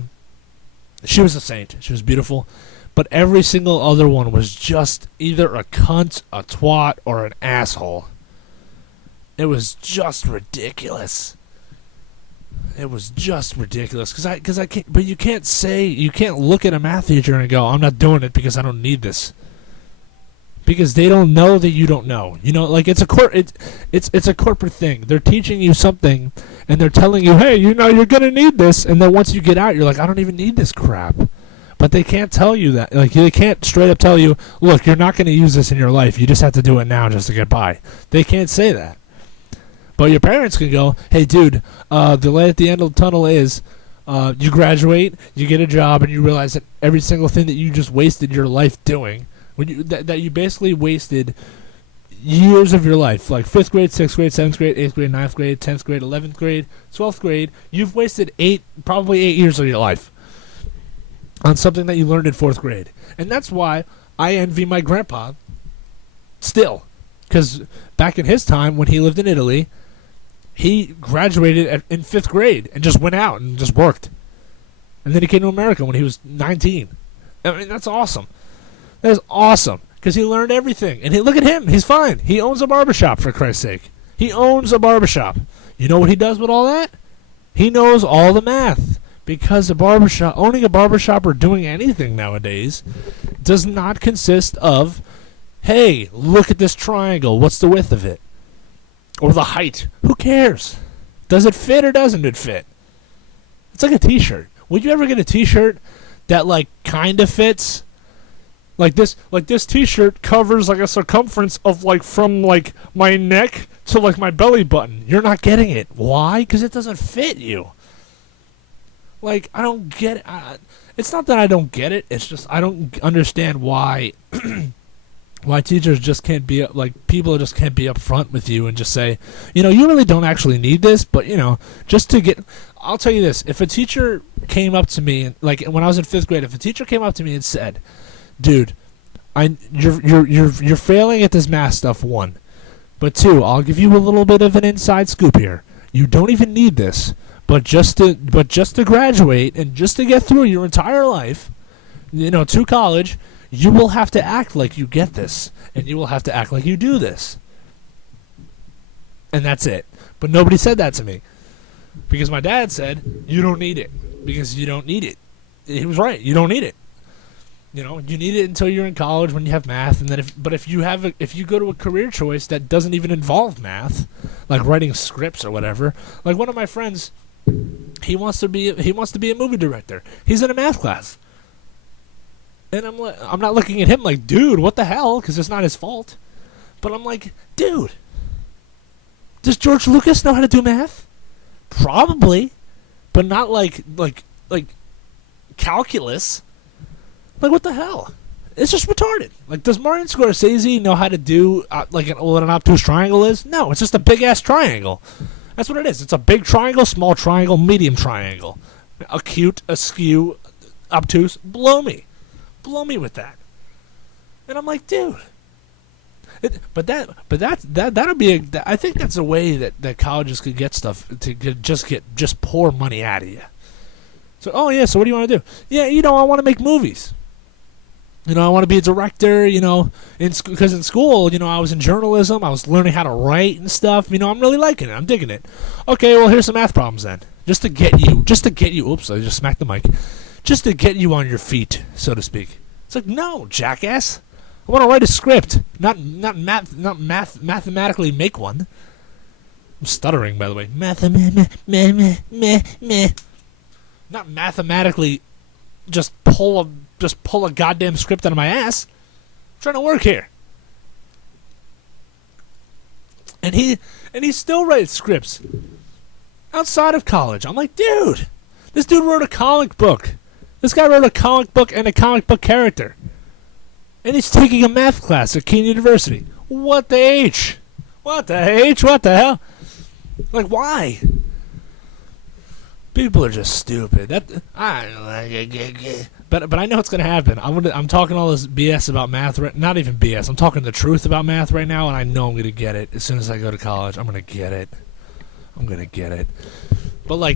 she was a saint. She was beautiful. But every single other one was just either a cunt, a twat, or an asshole. It was just ridiculous. It was just ridiculous. Because I can't. But you can't look at a math teacher and go, I'm not doing it because I don't need this. Because they don't know that you don't know. Like it's a corporate thing. They're teaching you something, and they're telling you, hey, you're gonna need this. And then once you get out, you're like, I don't even need this crap. But they can't tell you that. Like, they can't straight up tell you, look, you're not going to use this in your life. You just have to do it now just to get by. They can't say that. But your parents can go, hey, dude, the light at the end of the tunnel is you graduate, you get a job, and you realize that every single thing that you just wasted your life doing, that you basically wasted years of your life, like 5th grade, 6th grade, 7th grade, 8th grade, 9th grade, 10th grade, 11th grade, 12th grade. You've wasted probably 8 years of your life on something that you learned in 4th grade. And that's why I envy my grandpa still. Because back in his time, when he lived in Italy, he graduated in 5th grade and just went out and just worked. And then he came to America when he was 19. I mean, that's awesome. That is awesome. Because he learned everything. And look at him. He's fine. He owns a barbershop, for Christ's sake. He owns a barbershop. You know what he does with all that? He knows all the math. Because owning a barbershop or doing anything nowadays does not consist of, hey, look at this triangle. What's the width of it? Or the height. Who cares? Does it fit or doesn't it fit? It's like a t-shirt. Would you ever get a t-shirt that, like, kind of fits? Like this t-shirt covers, like, a circumference of, like, from, like, my neck to, like, my belly button. You're not getting it. Why? Because it doesn't fit you. Like, I don't get it. It's not that I don't get it. It's just I don't understand why why teachers just can't be, like, people just can't be up front with you and just say, you really don't actually need this, but, just to get... I'll tell you this. If a teacher came up to me, like, when I was in 5th grade, if a teacher came up to me and said, dude, you're failing at this math stuff, 1. But 2, I'll give you a little bit of an inside scoop here. You don't even need this. But just to graduate and just to get through your entire life, to college, you will have to act like you get this, and you will have to act like you do this. And that's it. But nobody said that to me. Because my dad said, you don't need it. Because you don't need it. He was right. You don't need it. You need it until you're in college when you have math, and then if you go to a career choice that doesn't even involve math, like writing scripts or whatever, like one of my friends, he wants to be a movie director. He's in a math class. And I'm not looking at him like, dude, what the hell? Because it's not his fault. But I'm like, dude, does George Lucas know how to do math? Probably. but not like calculus. Like, what the hell? It's just retarded. Like, does Martin Scorsese know how to do what an obtuse triangle is? No, it's just a big ass triangle. That's what it is. It's a big triangle, small triangle, medium triangle. Acute, askew, obtuse. Blow me with that. And I'm like, dude. That'll be. I think that's a way that colleges could get stuff to just pour money out of you. So, oh yeah. So what do you want to do? Yeah, I want to make movies. I want to be a director, because in school, I was in journalism. I was learning how to write and stuff. I'm really liking it. I'm digging it. Okay, well, here's some math problems then. Just to get you. Oops, I just smacked the mic. Just to get you on your feet, so to speak. It's like, no, jackass. I want to write a script, not mathematically make one. I'm stuttering, by the way. Not mathematically just pull a goddamn script out of my ass. I'm trying to work here. And he still writes scripts outside of college. I'm like, dude, this dude wrote a comic book. This guy wrote a comic book and a comic book character. And he's taking a math class at Keene University. What the H? What the H? What the hell? Like, why? People are just stupid. But I know what's gonna happen. I'm talking all this BS about math. Not even BS. I'm talking the truth about math right now, and I know I'm gonna get it as soon as I go to college. I'm gonna get it. But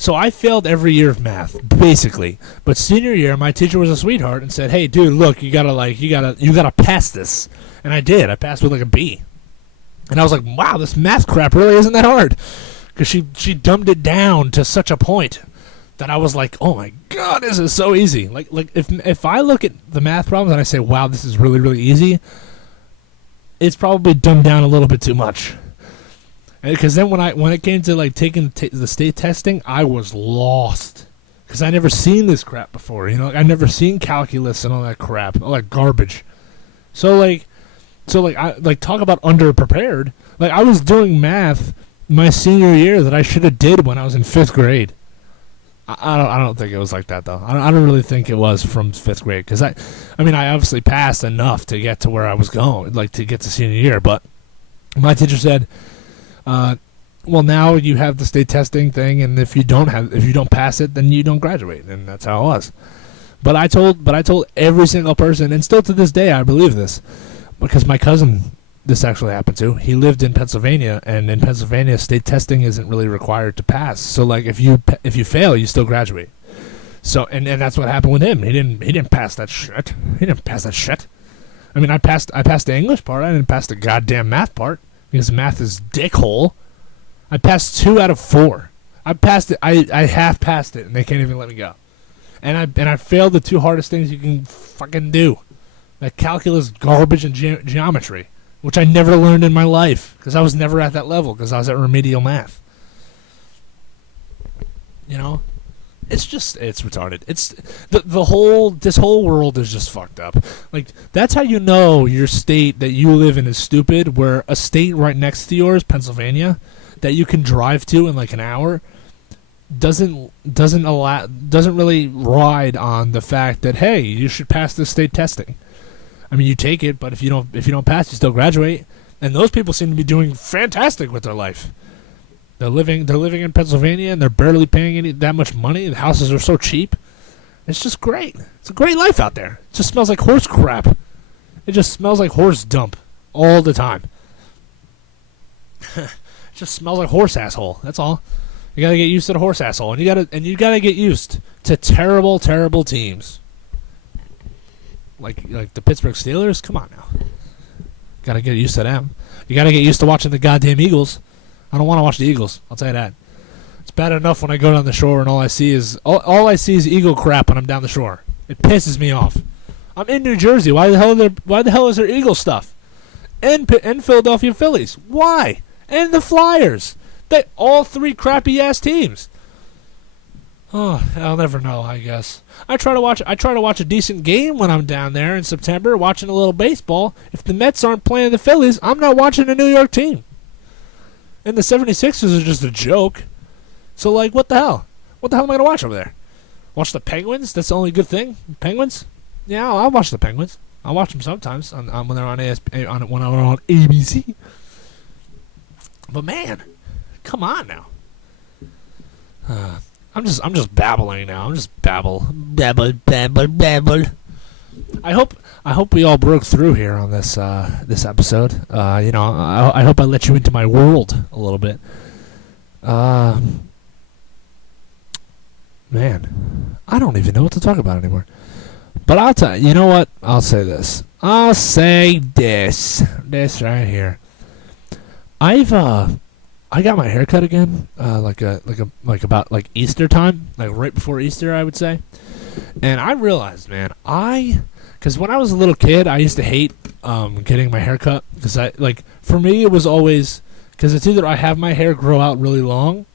so I failed every year of math, basically. But senior year, my teacher was a sweetheart and said, "Hey, dude, look, you gotta pass this." And I did. I passed with a B. And I was like, "Wow, this math crap really isn't that hard." Because she dumbed it down to such a point that I was like, "Oh my god, this is so easy." Like if I look at the math problems and I say, "Wow, this is really really easy," it's probably dumbed down a little bit too much. Because then when it came to taking the state testing, I was lost because I never seen this crap before. I never seen calculus and all that crap, all that garbage. So I talk about underprepared. Like, I was doing math my senior year that I should have did when I was in 5th grade. I don't think it was like that though. I don't really think it was from 5th grade because I obviously passed enough to get to where I was going, to get to senior year. But my teacher said, well, now you have the state testing thing, and if you don't pass it, then you don't graduate, and that's how it was. But I told every single person, and still to this day I believe this, because my cousin, this actually happened to. He lived in Pennsylvania, and in Pennsylvania, state testing isn't really required to pass. So if you fail, you still graduate. So and that's what happened with him. He didn't pass that shit. I passed the English part. I didn't pass the goddamn math part. Because math is dickhole. I passed 2 out of 4. I passed it. I half passed it, and they can't even let me go. And I failed the 2 hardest things you can fucking do. That calculus, garbage, and geometry, which I never learned in my life because I was never at that level because I was at remedial math. It's retarded. It's this whole world is just fucked up. That's how you know your state that you live in is stupid, where a state right next to yours, Pennsylvania, that you can drive to in an hour, doesn't really ride on the fact that, hey, you should pass this state testing. You take it, but if you don't pass, you still graduate. And those people seem to be doing fantastic with their life. They're living in Pennsylvania, and they're barely paying that much money. The houses are so cheap. It's just great. It's a great life out there. It just smells like horse crap. It just smells like horse dump all the time. It just smells like horse asshole. That's all. You gotta get used to the horse asshole, and you gotta get used to terrible, terrible teams. Like the Pittsburgh Steelers. Come on now. Gotta get used to them. You gotta get used to watching the goddamn Eagles. I don't want to watch the Eagles. I'll tell you that. It's bad enough when I go down the shore and all I see is Eagle crap when I'm down the shore. It pisses me off. I'm in New Jersey. Why the hell is there Eagle stuff? And Philadelphia Phillies. Why? And the Flyers. They all 3 crappy ass teams. Oh, I'll never know, I guess. I try to watch a decent game when I'm down there in September, watching a little baseball. If the Mets aren't playing the Phillies, I'm not watching a New York team. And the 76ers are just a joke. So, what the hell? What the hell am I gonna watch over there? Watch the Penguins? That's the only good thing. Penguins? Yeah, I'll watch the Penguins. I'll watch them sometimes when they're on when they're on ABC. But man, come on now. I'm just babbling now. I'm just babble. I hope we all broke through here on this episode. I hope I let you into my world a little bit. Man, I don't even know what to talk about anymore. But I'll tell you, you know what? I'll say this. I'll say this right here. I got my hair cut again, like about Easter time, like right before Easter, I would say. And I realized, man, because when I was a little kid, I used to hate getting my hair cut, because for me it was always, because it's either I have my hair grow out really long,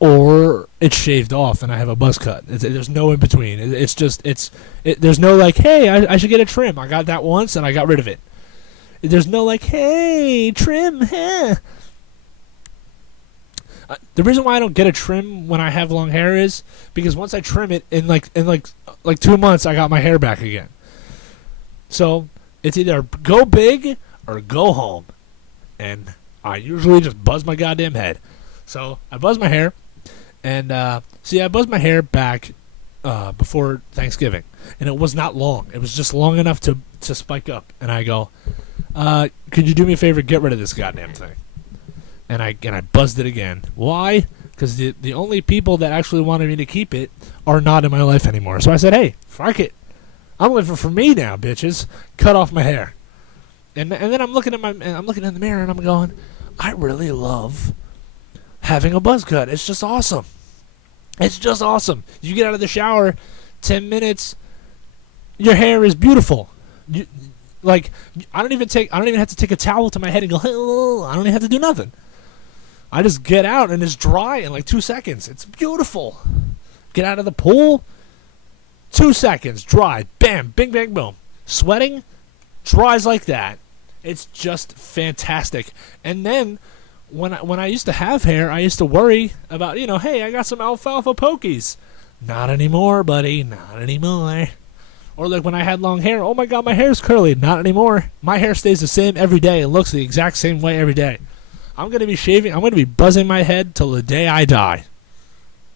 or it's shaved off and I have a buzz cut. There's no in between. There's no like, hey, I should get a trim. I got that once and I got rid of it. There's no like, hey, trim, huh? The reason why I don't get a trim when I have long hair is because once I trim it in like 2 months, I got my hair back again. So it's either go big or go home, and I usually just buzz my goddamn head. So I buzz my hair, and I buzzed my hair back before Thanksgiving, and it was not long. It was just long enough to spike up, and I go, could you do me a favor, get rid of this goddamn thing? And I buzzed it again. Why? Because the only people that actually wanted me to keep it are not in my life anymore. So I said, hey, fuck it. I'm living for me now, bitches. Cut off my hair. And then I'm looking in the mirror and I'm going, I really love having a buzz cut. It's just awesome. It's just awesome. You get out of the shower, 10 minutes, your hair is beautiful. I don't even have to take a towel to my head and go, oh, I don't even have to do nothing. I just get out and it's dry in like 2 seconds. It's beautiful. Get out of the pool, 2 seconds, dry, bam, bing, bang, boom. Sweating, dries like that. It's just fantastic. And then when I used to have hair, I used to worry about, hey, I got some alfalfa pokies. Not anymore, buddy. Not anymore. Or like when I had long hair, oh my god, my hair's curly. Not anymore. My hair stays the same every day. It looks the exact same way every day. I'm going to be shaving. I'm going to be buzzing my head till the day I die.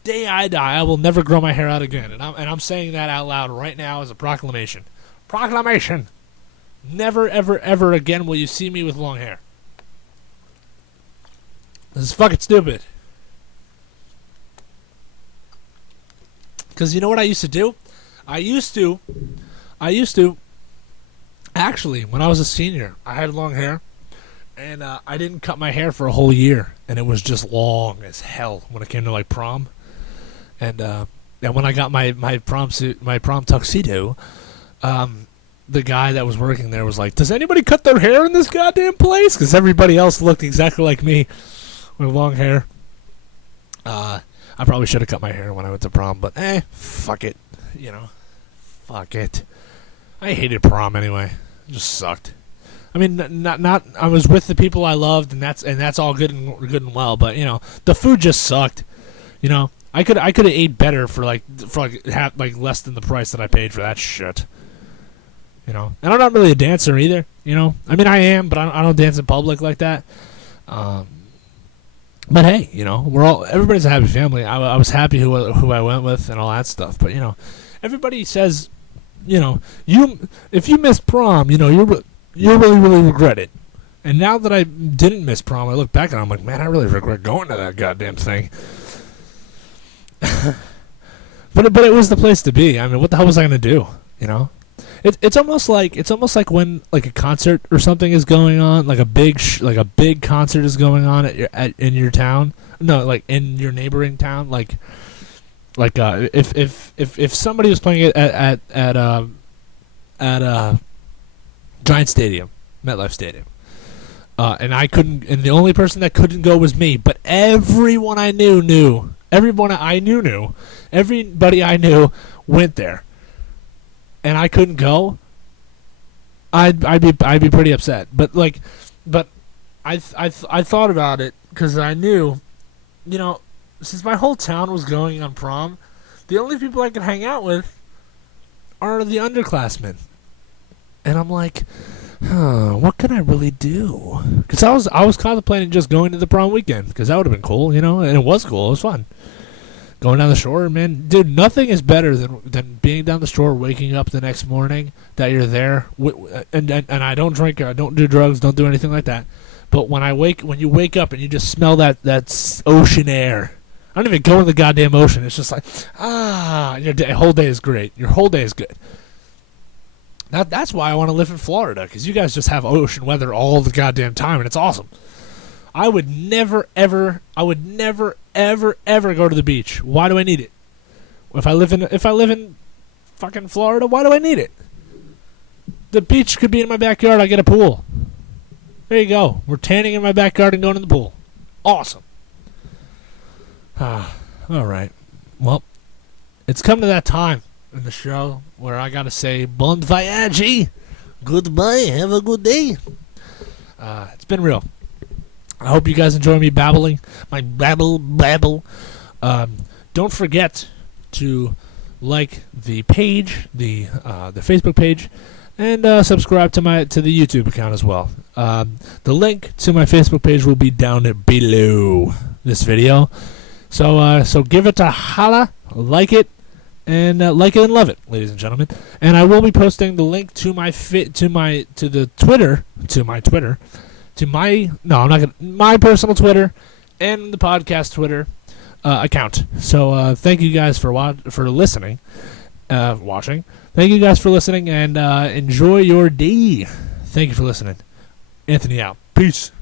Day I die, I will never grow my hair out again. And I'm saying that out loud right now as a proclamation. Proclamation. Never, ever, ever again will you see me with long hair. This is fucking stupid. Because you know what I used to do? I used to, actually, when I was a senior, I had long hair, and I didn't cut my hair for a whole year, and it was just long as hell when it came to like prom, and when I got my prom suit, my prom tuxedo, the guy that was working there was like, does anybody cut their hair in this goddamn place? Because everybody else looked exactly like me with long hair. I probably should have cut my hair when I went to prom, but fuck it. Fuck it. I hated prom anyway. It just sucked. I mean, not. I was with the people I loved, and that's all good and well. But the food just sucked. I could have ate better for less than the price that I paid for that shit. And I'm not really a dancer either. I mean, I am, but I don't dance in public like that. But hey, everybody's a happy family. I was happy who I went with and all that stuff. But everybody says, if you miss prom, you'll really, really regret it. And now that I didn't miss prom, I look back and I'm like, man, I really regret going to that goddamn thing. but it was the place to be. I mean, what the hell was I gonna do? It's almost like when like a concert or something is going on, like a big concert is going on in your town. No, like in your neighboring town, like if somebody was playing it at Giant Stadium, MetLife Stadium, and I couldn't, and the only person that couldn't go was me, but everyone I knew, everybody I knew went there, and I couldn't go. I'd be pretty upset, but I thought about it because I knew, since my whole town was going on prom, the only people I could hang out with are the underclassmen. And I'm like, what can I really do? Because I was contemplating just going to the prom weekend, because that would have been cool, and it was cool. It was fun. Going down the shore, man. Dude, nothing is better than being down the shore, waking up the next morning, that you're there. And I don't drink, I don't do drugs, don't do anything like that. But when you wake up and you just smell that ocean air. I don't even go in the goddamn ocean. It's just like, your whole day is great. Your whole day is good. That's why I want to live in Florida, because you guys just have ocean weather all the goddamn time, and it's awesome. I would never, ever go to the beach. Why do I need it? If I live in fucking Florida, why do I need it? The beach could be in my backyard. I get a pool. There you go. We're tanning in my backyard and going in the pool. Awesome. All right. Well, it's come to that time in the show where I gotta say bon voyage, goodbye, have a good day. It's been real. I hope you guys enjoy me babbling, my babble. Don't forget to like the page, the Facebook page, and subscribe to the YouTube account as well. The link to my Facebook page will be down below this video. So give it a holla, like it, and like it and love it, ladies and gentlemen. And I will be posting the link to my my personal Twitter and the podcast Twitter account. So thank you guys for listening, watching. Thank you guys for listening, and enjoy your day. Thank you for listening. Anthony out. Peace.